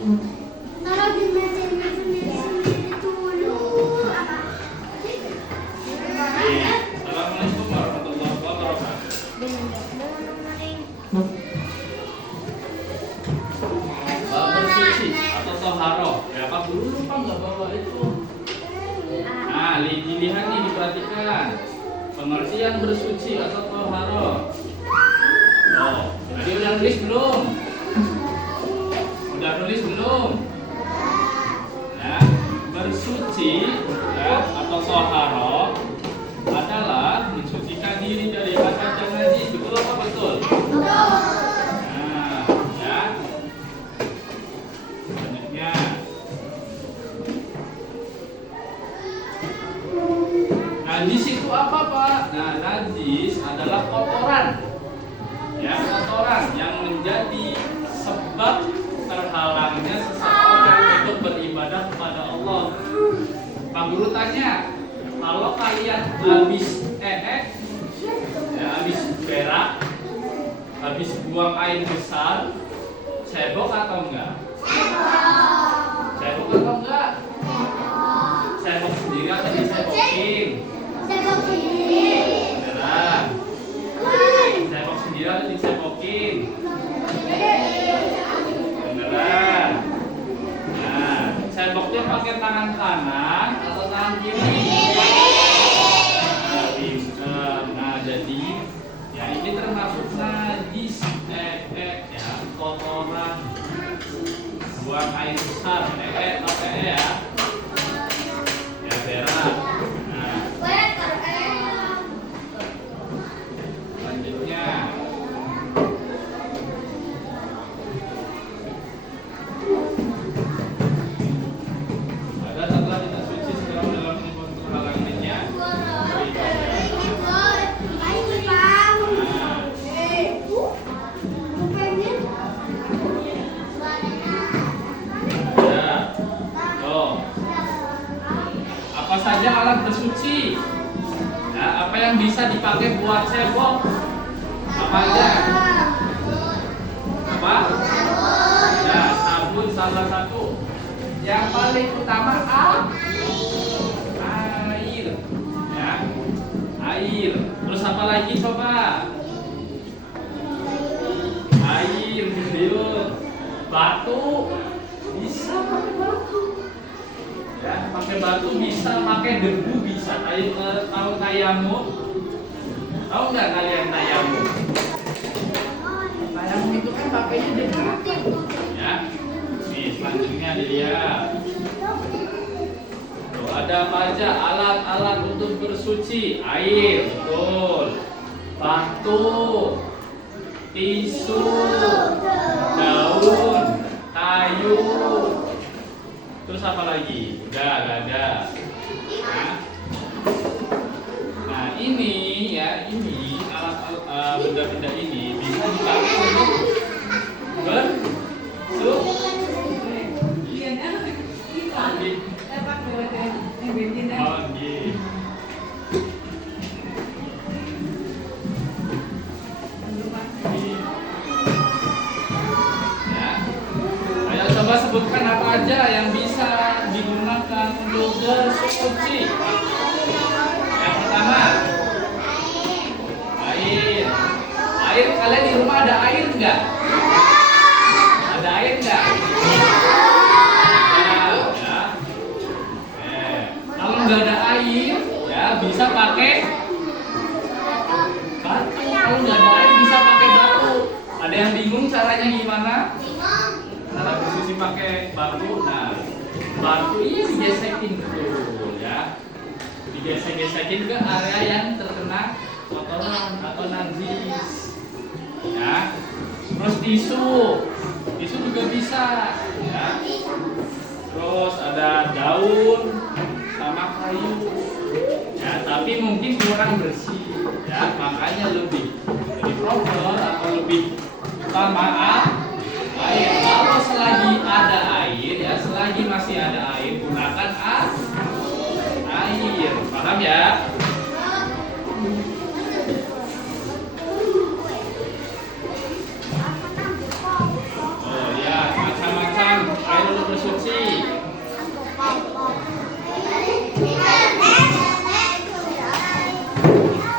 Taruh di mejanya sendiri dulu. Assalamualaikum warahmatullahi wabarakatuh. Bersuci atau toharo. Ya, Pak Guru lupa nggak bawa itu. Nah, dilihat nih, diperhatikan. Pengertian bersuci atau toharo. Oh, tadi udah nulis belum? Udah nulis belum? Nah, bersuci ya, atau toharo adalah mensucikan diri dari hadas dan najis. Betul apa betul? Nah, ya. Selanjutnya. Najis itu apa, Pak? Nah, najis adalah kotoran. Ya, kotoran yang menjadi sebab terhalangnya seseorang untuk beribadah kepada Allah. Pak Guru tanya, kalau kalian habis habis berak, habis buang air besar, cebok atau enggak? Cebok atau enggak? Cebok sendiri atau disebokin? Cebok sendiri. Beneran? Cebok sendiri atau disebokin? Beneran? Nah, ceboknya pakai tangan kanan atau tangan kiri? Nah, pinter. Nah, jadi ya ini termasuk najis, ya, kotoran. Buang air besar, ya. Ya, berak. Nah, selanjutnya. Ada setelah kita suci segera mendalamkan untuk halangannya. Ya. Tuh. Apa saja alat bersuci? Ya, apa yang bisa dipakai buat cebok? Apa aja? Apa? Ya, sabun salah satu. Yang paling utama air. Ya. Air. Terus apa lagi coba? Air, yuk. Batu. Bisa pakai batu. Ya, pakai batu bisa, pakai debu bisa. Tahu tayamum? Tahu nggak kalian tayamum? Tayamum itu kan pakainya debu. Ya. Nih, selanjutnya dilihat. Tuh, ada apa aja? Alat-alat untuk bersuci. Air, betul. Batu, tisu, daun, kayu. Terus apa lagi? Udah, gak ada. Nah, ini ya, ini alat benda-benda ini bisa dipakai untuk Ayo coba sebutkan apa aja yang bisa digunakan untuk bersuci. Yang pertama, air. Air, kalian di rumah ada air nggak? Ada air nggak? Ya. Kalau nggak ada air, ya bisa pakai batu. Kalau nggak ada air bisa pakai batu. Ada yang bingung caranya gimana? Cara bersuci pakai batu. Nah, batu ini digesekin betul, ya. Digesek-gesekin ke area yang terkena kotoran atau najis. Ya. Terus tisu juga bisa, ya. Terus ada daun sama kayu. Ya, tapi mungkin kurang bersih, ya. Makanya lebih proper atau lebih utama air. Kalau selagi ada air, ya, selagi masih ada air, gunakan air. Paham ya? Oh ya, macam-macam air untuk bersuci.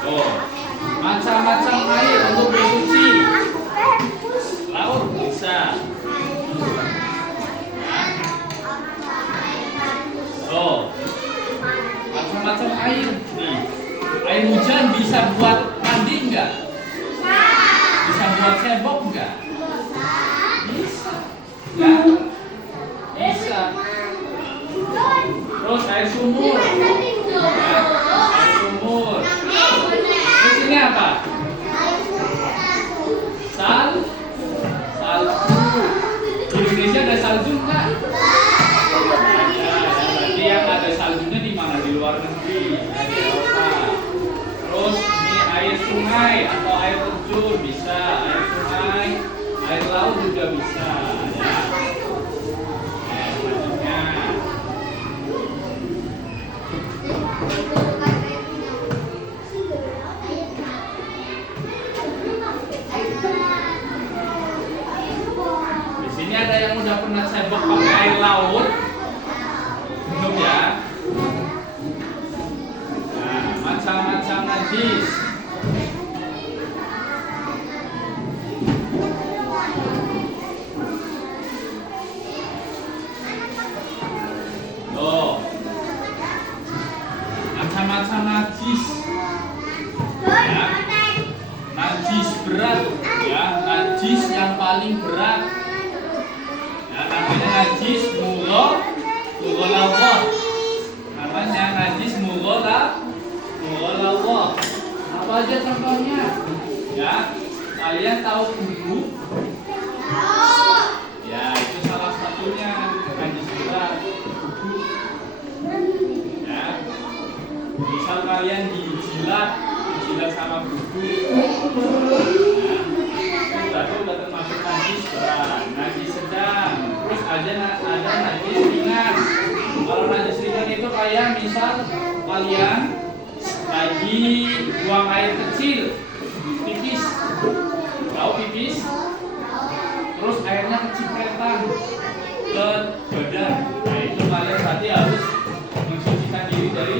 Oh, macam-macam air untuk bersuci. Laut bisa. Oh, macam-macam air nih. Air hujan bisa buat mandi enggak? Bisa buat cebok enggak? Bisa. Ya? Bisa. Terus air sumur. Ya, air sumur. Terus ini apa? Salju. Di Indonesia ada salju enggak? Berarti yang ada saljunya di mana? Di luar negeri, di Eropa. Terus ini air sungai atau air terjun bisa, air sungai, air laut juga bisa. Ya. Selanjutnya. Di sini ada yang udah pernah cebok pakai air laut. Belum ya? Nah, macam-macam najis. Tuh. Macam-macam najis. Ya. Najis berat, ya, najis yang paling berat. Ya, namanya najis mughalladhah. Namanya najis mughalladhah. Apa aja contohnya? Ya, kalian tahu kudu? Ya, itu salah satunya najis berat. Kudu. Ya. Misal kalian dijilat sama kudu. Ya. Itu udah termasuk najis berat, najis sedang. Terus ada najis ringan. Kalau najis ringan itu kayak misal kalian lagi buang air kecil, pipis, tahu pipis? Terus airnya kecipretan ke badan. Nah itu kalian berarti harus mensucikan diri dari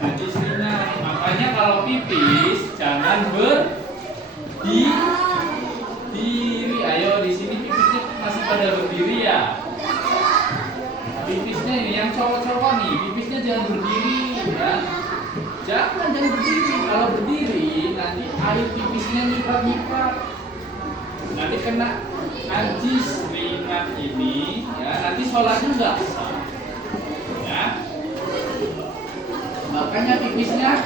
najis ringan. Makanya kalau pipis jangan berdiri. Ayo di sini pipisnya masih pada berdiri ya. Pipisnya ini yang cowok-cowok nih, pipisnya jangan berdiri ya. Jangan berdiri. Kalau berdiri nanti air pipisnya nyipat-nyipat. Nanti kena najis ringan ini ya, nanti sholatnya nggak sah. Ya. Makanya pipisnya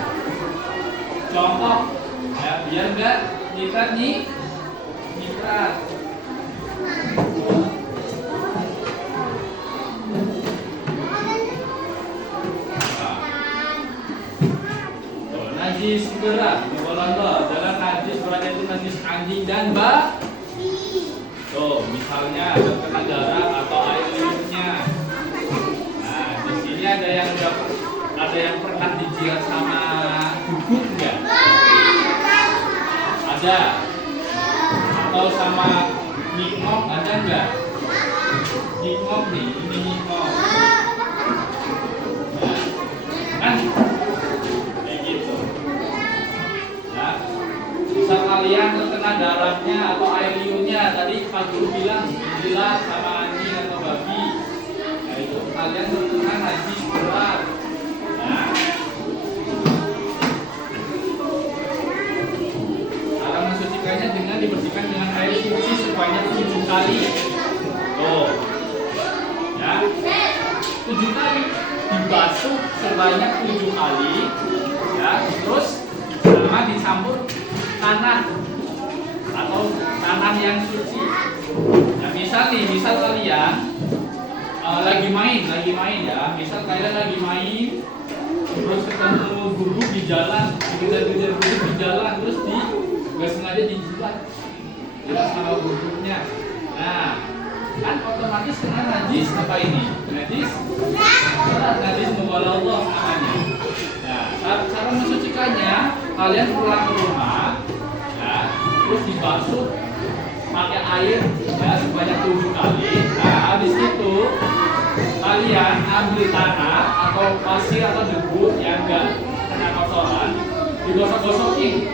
jongkok ya, biar nggak nyikat. Najis berat, mughalladhah. Dalam najis berat itu najis anjing dan babi. Tuh, misalnya terkena darah atau air liurnya. Nah, di sini ada yang pernah dijilat sama guguk enggak? Ada. Atau sama nikmok ada enggak? Nikmok nih, ini nikmok. Nah, kan kayak gitu. Ya. Misal kalian terkena darahnya atau air liurnya, tadi Pak Guru bilang dijilat sama anjing atau babi. Nah, itu kalian terkena najis berat. Nah, cara mensucikannya dengan dibersihkan dengan air suci sebanyak 7 kali. Tuh, ya, 7 kali dibasuh sebanyak 7 kali, ya, terus sama dicampur tanah atau tanah yang suci. Ya, misal kalian lagi main ya, misal kalian lagi main, terus ketemu guru di jalan, dikejar-kejar guru di jalan, terus nggak sengaja dijilat sama gurunya. Nah, kan otomatis kena najis apa ini? Najis mughalladhah namanya. Nah, cara mensucikannya, kalian pulang ke rumah, ya, terus dibasuh pakai air ya sebanyak 7 kali. Nah, habis itu ambil tanah atau pasir atau debu yang enggak kena kotoran, digosok-gosokin.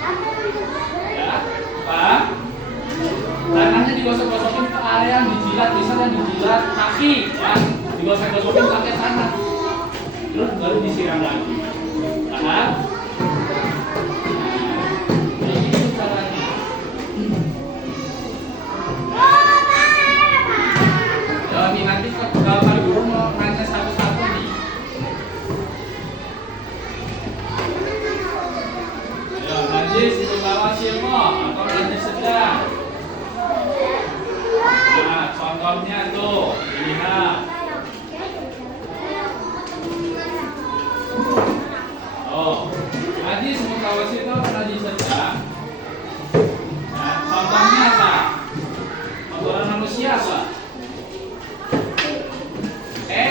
Ya, Pak. Tanahnya digosok-gosokin ke area yang dijilat, misalnya dijilat kaki, ya, digosok-gosokin pakai tanah. Terus baru disiram lagi. Paham? Nah, ini caranya. Ini nanti Pak Guru mau nanya satu-satu nih. Ya, najis itu bawa silmo atau najis sedang. Nah, contohnya tuh, lihat. Oh, najis mutawassit itu najis sedang. Nah, contohnya apa? Kotoran manusia apa? Ya,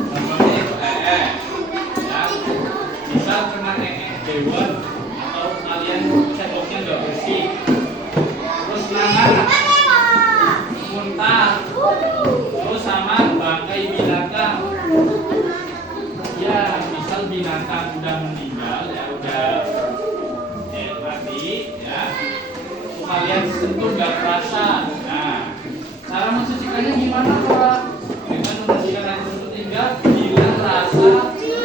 contohnya itu ya. Misal kena hewan atau kalian sendoknya nggak bersih, terus nanah, muntah, terus sama bangkai binatang. Ya, misal binatang udah meninggal, ya udah mati, ya. Kalian sentuh nggak terasa. Nah, cara mensucikannya gimana, Pak? Dengan membersihkan air tersebut hingga hilang rasa,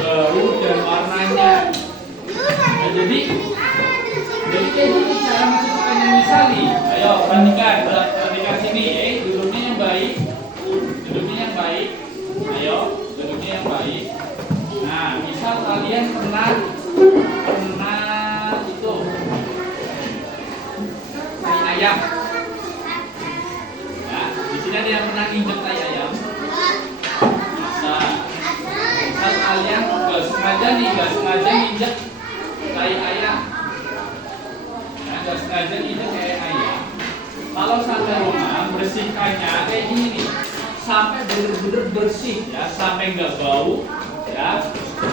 bau dan warnanya. Nah, jadi kayak gini cara mensucikannya. Misal nih, ayo perhatikan sini, duduknya yang baik, ayo duduknya yang baik. Nah, misal kalian pernah itu tai ayam. Di sini ada yang pernah injek tai ayam? Misal kalian nggak sengaja injek tai ayam, nggak sengaja injek tai ayam. Kalau sampai rumah bersihkannya kayak gini nih, sampai bener-bener bersih, ya, sampai nggak bau, ya,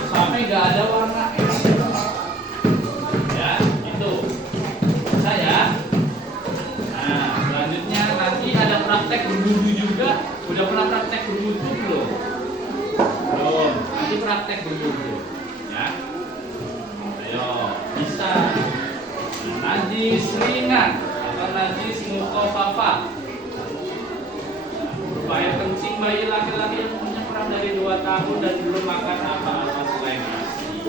sampai nggak ada warna, ya, itu. Saya. Nah, selanjutnya nanti ada praktek berwudu juga. Udah pernah praktek berwudu belum? Belum. Nanti praktek berwudu, ya. Ayo, bisa. Nah, najis ringan atau najis mukhafafah. Upaya kencing bayi laki-laki yang umurnya kurang dari 2 tahun dan belum makan apa-apa selain nasi.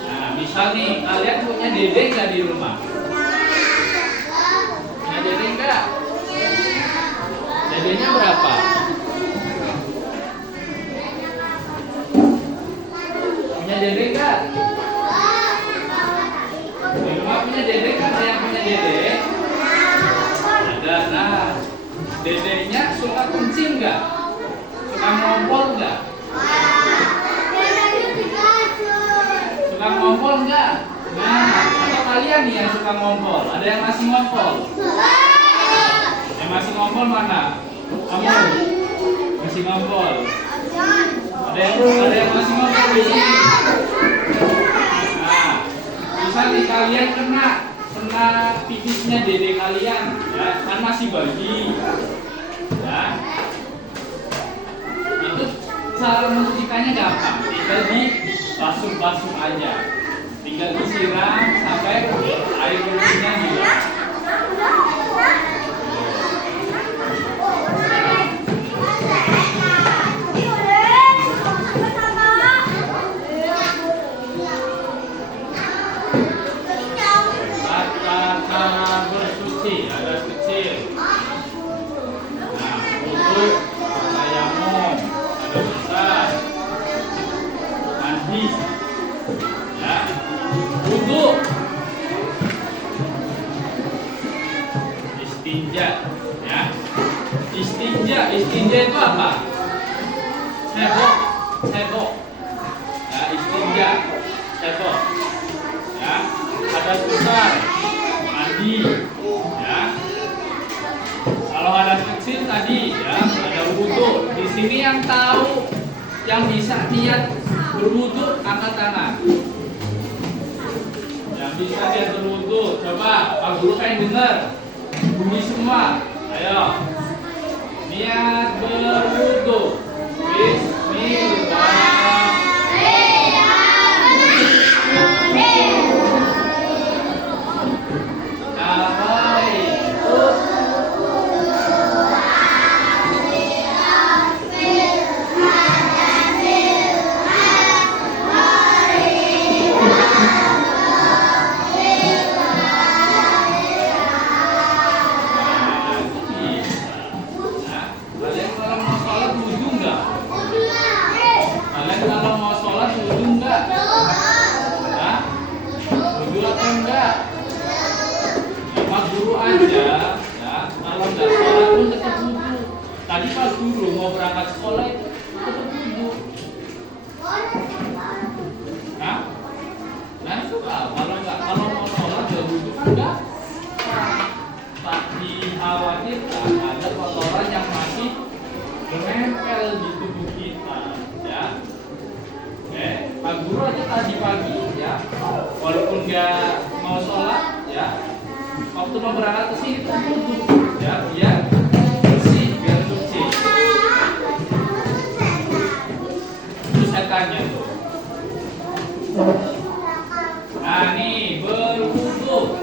Nah, misal nih, kalian punya dede nggak di rumah? Punya dede nggak? Dedenya berapa? Punya dede nggak? Di rumah punya dede kan? Ada yang punya dede? Ada. Nah, dedenya suka kencing nggak? Suka ngompol nggak? Suka ngompol nggak? Nah, atau kalian nih yang suka ngompol? Ada yang masih ngompol? Yang masih ngompol mana? Kamu masih ngompol? Ada yang masih ngompol di sini? Nah, misal nih kalian kena pipisnya dede kalian, ya, kan masih bayi, ya. Itu cara mensucikannya gampang, tinggal dibasuh-basuh aja, tinggal disiram sampai air bersihnya hilang. Ada kecil. Nah, wudu, tayamum, ada besar, mandi, ya, wudu, istinja, ya, istinja itu apa? Sebok, ya, istinja, sebok, ya, ada besar, mandi. Kalau ada kecil tadi, ya, ada wudu. Di sini yang tahu, yang bisa niat berwudu angkat tangan. Yang bisa niat berwudu, coba Pak Guru pengen dengar bunyi semua. Ayo. Niat berwudu. Bismillah. Kalian kalau mau sholat wudu nggak? Kalian kalau mau sholat wudu nggak? Hah? Wudu atau enggak? Sama guru aja, ya. Kalau nggak sholat pun tetap wudu. Tadi pas guru mau berangkat sekolah itu tetap wudu. Hah? Nah suka. Kalau mau sholat ya wudu kan enggak? Tak dikhawatirkan ada kotoran yang masih menempel di tubuh kita, ya. Pak Guru aja tadi pagi, ya, walaupun nggak mau sholat, ya, waktu mau berangkat ke sini tutup, ya, biar bersih, biar suci. Itu setannya tuh. Nah nih berwudu.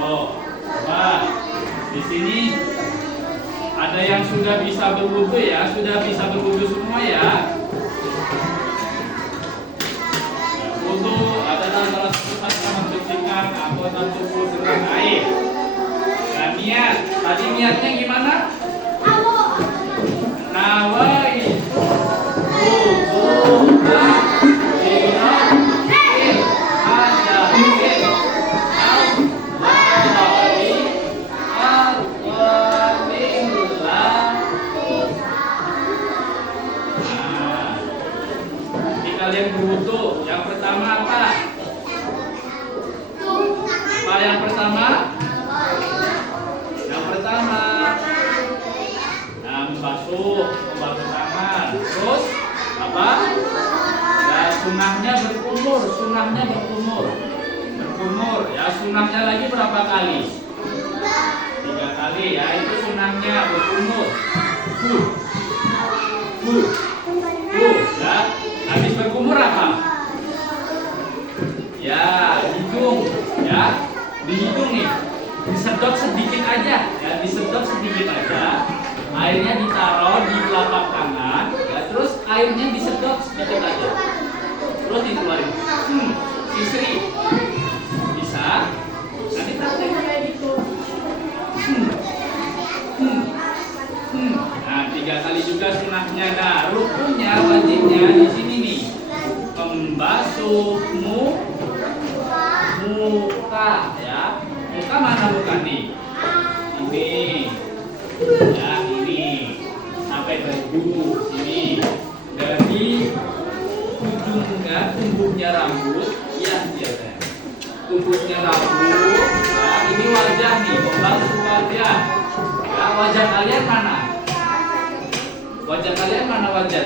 Coba di sini ada yang sudah bisa berwudu ya, sudah bisa berwudu semua ya. Wudu adalah salah satu cara membersihkan anggota tubuh dengan air. Nah niat, tadi niatnya gimana? Nawaitu wudu'a lirabbil alamin. Kalian berwudu, yang pertama apa? Yang pertama? Yang pertama, nah, membasuh tangan. Terus apa? Ya sunahnya berkumur, berkumur. Ya sunahnya lagi berapa kali? 3 kali ya, itu sunahnya berkumur. Ya. Habis berkumur apa? Ya, hidung, ya. Di hidung nih, disedot sedikit aja, ya, Airnya ditaruh di telapak tangan, ya, terus airnya disedot sedikit aja. Terus dikeluarin. Sisri. Bisa? Nanti prakteknya kayak gitu. Nah, 3 kali juga sunahnya. Nah, rukunnya, wajibnya di sini nih. Membasuh muka, ya. Muka mana muka nih? Ini. Ya, ini. Sampai dagu sini. Dari ujungnya, tumbuhnya rambut, ya, tumbuhnya rambut. Nah, ini wajah nih, membasuh wajah. Ya, wajah kalian mana?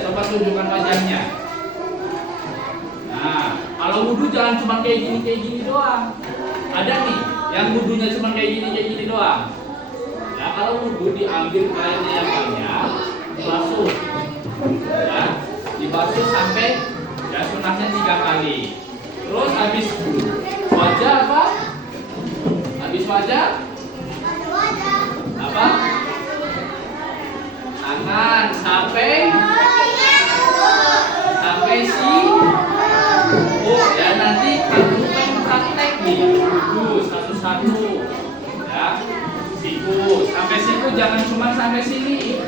Coba tunjukkan wajahnya. Nah, kalau wudhu jangan cuma kayak gini doang. Ada nih, yang wudhunya cuma kayak gini doang. Ya, kalau wudhu diambil airnya yang banyak, dibasuh. Ya, dibasuh sampai ya sunahnya 3 kali. Terus habis wajah apa? Habis wajah? Apa? Tangan sampai siku, ya, nanti kamu praktek nih wudu satu-satu, ya. Sampai siku jangan cuma sampai sini,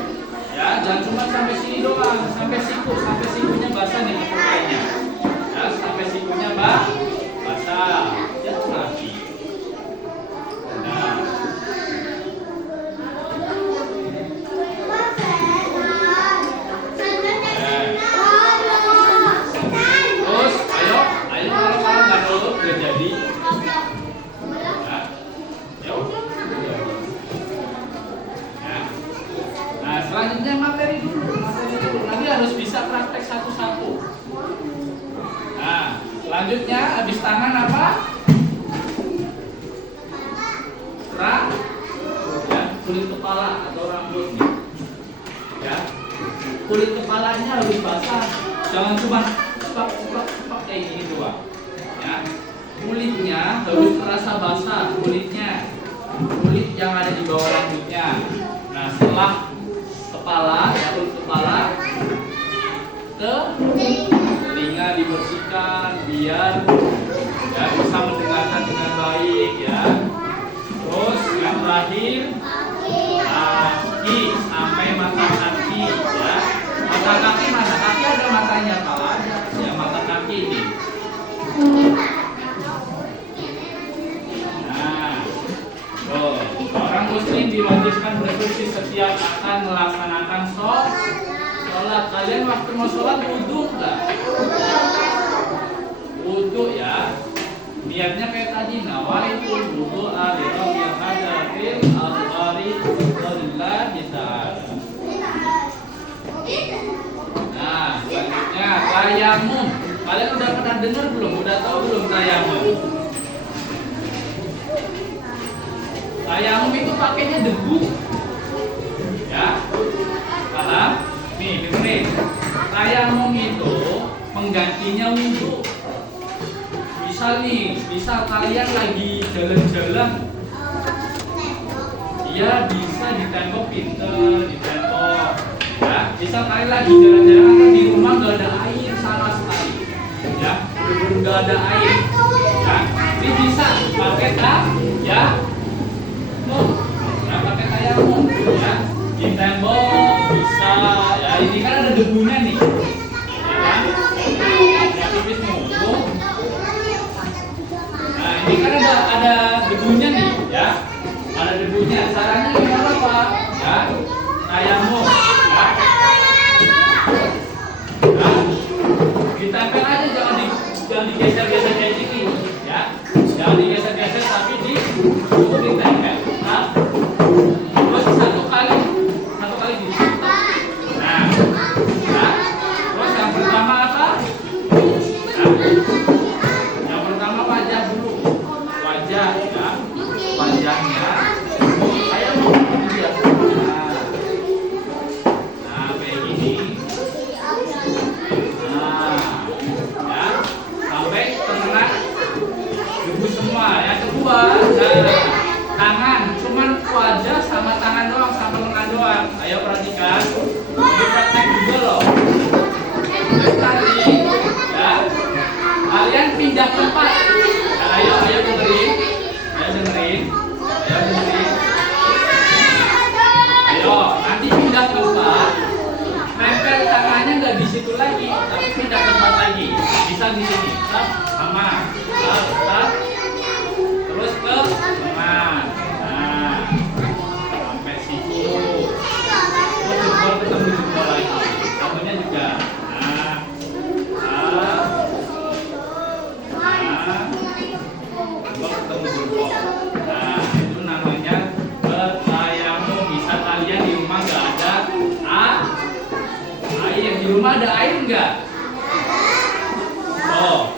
ya, jangan cuma sampai sini doang, sampai sikunya basah nih pakainya, ya, sampai sikunya basah, jangan lagi. Nah. Jadi ya udah. Nah, selanjutnya materi dulu. Nanti harus bisa praktek satu-satu. Nah, selanjutnya habis tangan apa? kulit kepala atau rambut nih. Ya. Kulit kepalanya harus basah. Jangan cuma cepak kayak gini doang. Ya. Kulitnya harus terasa basah, kulitnya. Kulit yang ada di bawah rambutnya. Nah, setelah kepala, ya, kulit kepala ke telinga dibersihkan biar ya bisa mendengarkan dengan baik ya. Terus yang terakhir kaki sampai mata kaki ya. Mata kaki mana? Kaki ada matanya, kepala ada. Ya, mata kaki ini. Nah, orang muslim diwajibkan bersuci setiap akan melaksanakan sholat. Kalian waktu mau sholat wudhu nggak? Wudhu ya. Niatnya kayak tadi, nawaitul wudhu alirah yang ada fil al-qari lillahi ta'ala. Nah, selanjutnya tayamum. Kalian udah pernah dengar belum? Udah tahu belum tayamum? Tayamum itu pakainya debu. Ya. Paham? Nih, dengerin. Tayamum itu penggantinya wudhu. Misal kalian lagi jalan-jalan, dia bisa ditembok pintu, ditembok. Ya, misal kalian lagi jalan-jalan atau di rumah nggak ada air sama sekali, ya, nggak ada air, ya, ini bisa pakai ya, pakai tayamum, ya, ditembok bisa, ya, ini kan ada debunya nih, ya kan, ya, tipis mulu. Nah, ini kan ada debunya nih, ya. Ada debunya. Caranya gimana, Pak? Ya. Tayamum, ya. Nah, ditempel aja, jangan digeser-geser kayak gini, ya. Jangan digeser-geser tapi ditempel. Nah, terus satu kali gini. Nah, ya. Terus yang pertama apa? Nah, yang pertama wajah dulu. Wajah, ya. Wajahnya kayak dia. Nah, kayak gini. Nah, ya. Sampai kena debu semua. Yang kedua, nah, tangan. Cuman wajah sama tangan doang, sama lengan doang. Ayo perhatikan. Ini praktek juga loh. Terus tadi, ya. Kalian pindah tempat. Nah, ayo dengerin. Ayo, nanti pindah tempat. Nempel tangannya nggak di situ lagi, tapi pindah tempat lagi. Bisa di sini, sama, terus ke tengah. Nah, sampai situ. Terus jempol ketemu jempol lagi. Kamunya juga. Ketemu jempol. Nah, itu namanya bertayamum. Bisa kalian di rumah nggak ada air. Di rumah ada air nggak? Oh,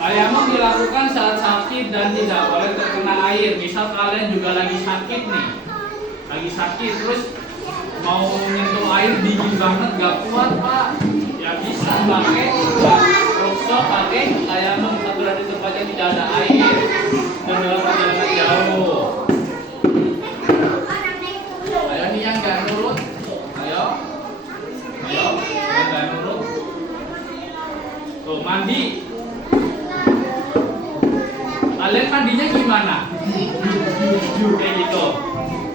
tayamum dilakukan saat sakit dan tidak boleh terkena air. Misal kalian juga lagi sakit nih, terus mau nyentuh air dingin banget, nggak kuat Pak. Ya bisa pakai rokso, pakai tayamum. Tapi di tempat yang tidak ada air dan dalam perjalanan jauh. Ayo nih yang nggak nurut, ayo yang nggak nurut. Tuh mandi. Kalian mandinya gimana? Kayak gitu.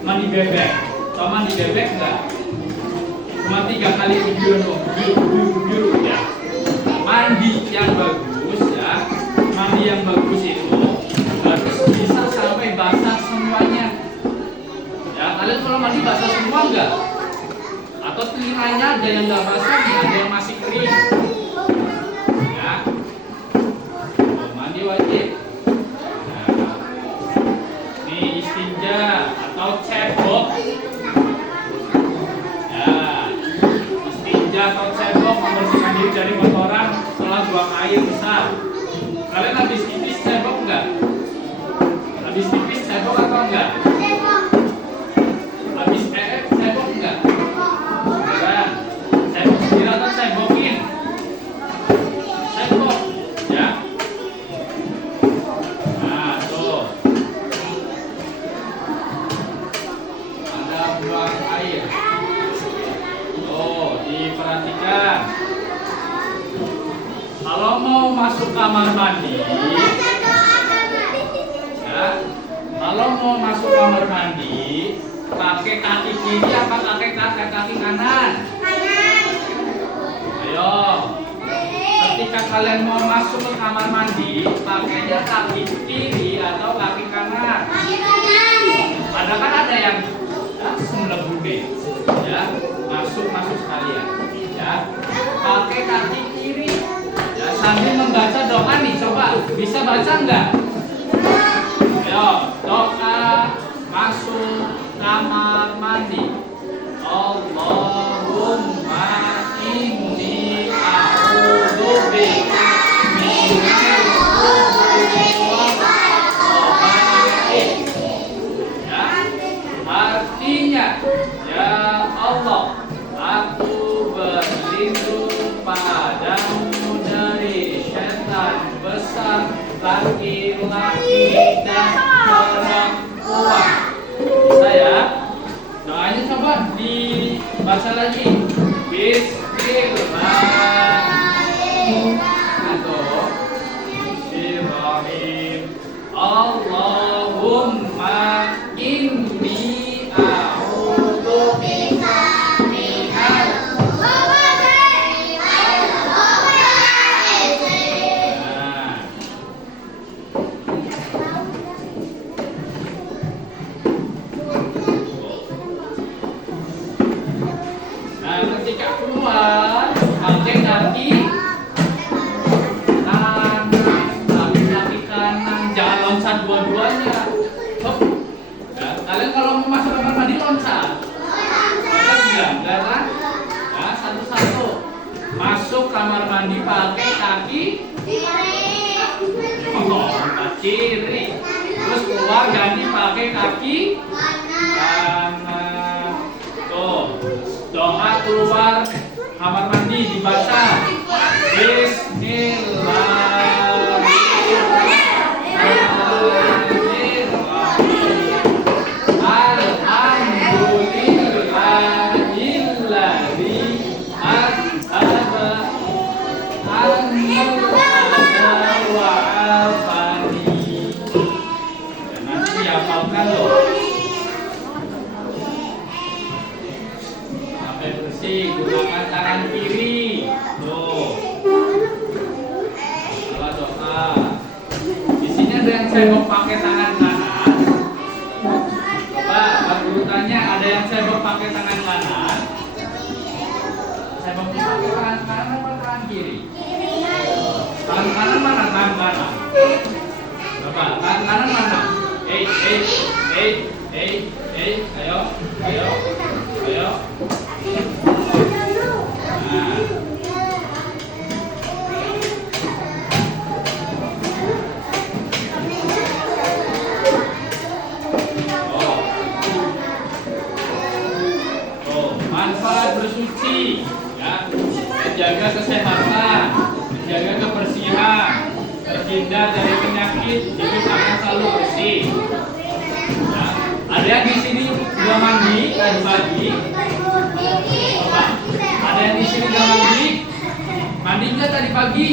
Mandi bebek. Tau mandi bebek nggak? Cuma 3 kali biru ya. Mandi yang bagus ya. Mandi yang bagus itu harus bisa sampai basah semuanya. Ya, kalian kalau mandi basah semua enggak? Atau telinganya ada yang nggak basah, ada yang masih kering. Ya. Mandi wajib. Istinja atau cebok, ya, istinja atau cebok membersihkan diri dari kotoran setelah buang air besar. Kalian habis pipis cebok enggak? Habis pipis cebok atau enggak? kamar mandi, ya, kalau mau masuk kamar mandi, pakai kaki kiri apa pakai kaki kanan? Ayo, ketika kalian mau masuk ke kamar mandi, pakainya kaki kiri atau kaki kanan? Ada kan ada yang semelebude, ya, masuk sekalian, ya, pakai kaki kiri, ya, sambil membaca doa nih, coba bisa baca nggak? Ayo, doa masuk kamar mandi. Allahumma inni a'udzubika minal khubuthi wal khaba'ith. Ya, artinya, ya Allah, aku berlindung padamu dari setan besar, laki-laki dan perempuan. Bisa ya? Doanya coba dibaca lagi. Bismillahirrahmanirrahim. Allahumma inni a'udzubika minal ketika keluar, pakai kaki kanan, kaki kanan, jangan loncat dua-duanya. Ya, kalian kalau mau masuk kamar mandi loncat. Kalian bilang, kan? Ya, satu-satu. Masuk kamar mandi pakai kaki kiri. Terus keluar ganti pakai kaki kanan. Tuh. Doa keluar kamar mandi dibaca. Bismillahirrahmanirrahim. Alhamdulillahilladzi azhaba annal adha wa afani. Nanti dihafalkan loh. Bersih, gunakan tangan kiri. Tuh. Salah doa. Di sini ada yang cebok pakai tangan kanan. Coba, Pak Guru tanya, ada yang cebok pakai tangan kanan? Cebok pakai tangan kanan apa tangan kiri? Tangan kanan mana? Tangan kanan. Coba, tangan kanan mana? Ayo. Manfaat bersuci, ya, menjaga kesehatan, menjaga kebersihan, terhindar dari penyakit, hidup akan selalu bersih. Ya, ada yang di sini sudah mandi tadi pagi? Coba, ada yang di sini sudah mandi? Mandinya tadi pagi?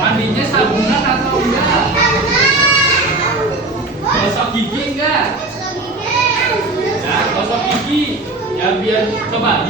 Mandinya sabunan atau enggak? Gosok gigi enggak? Ya, gosok gigi. Ya biar coba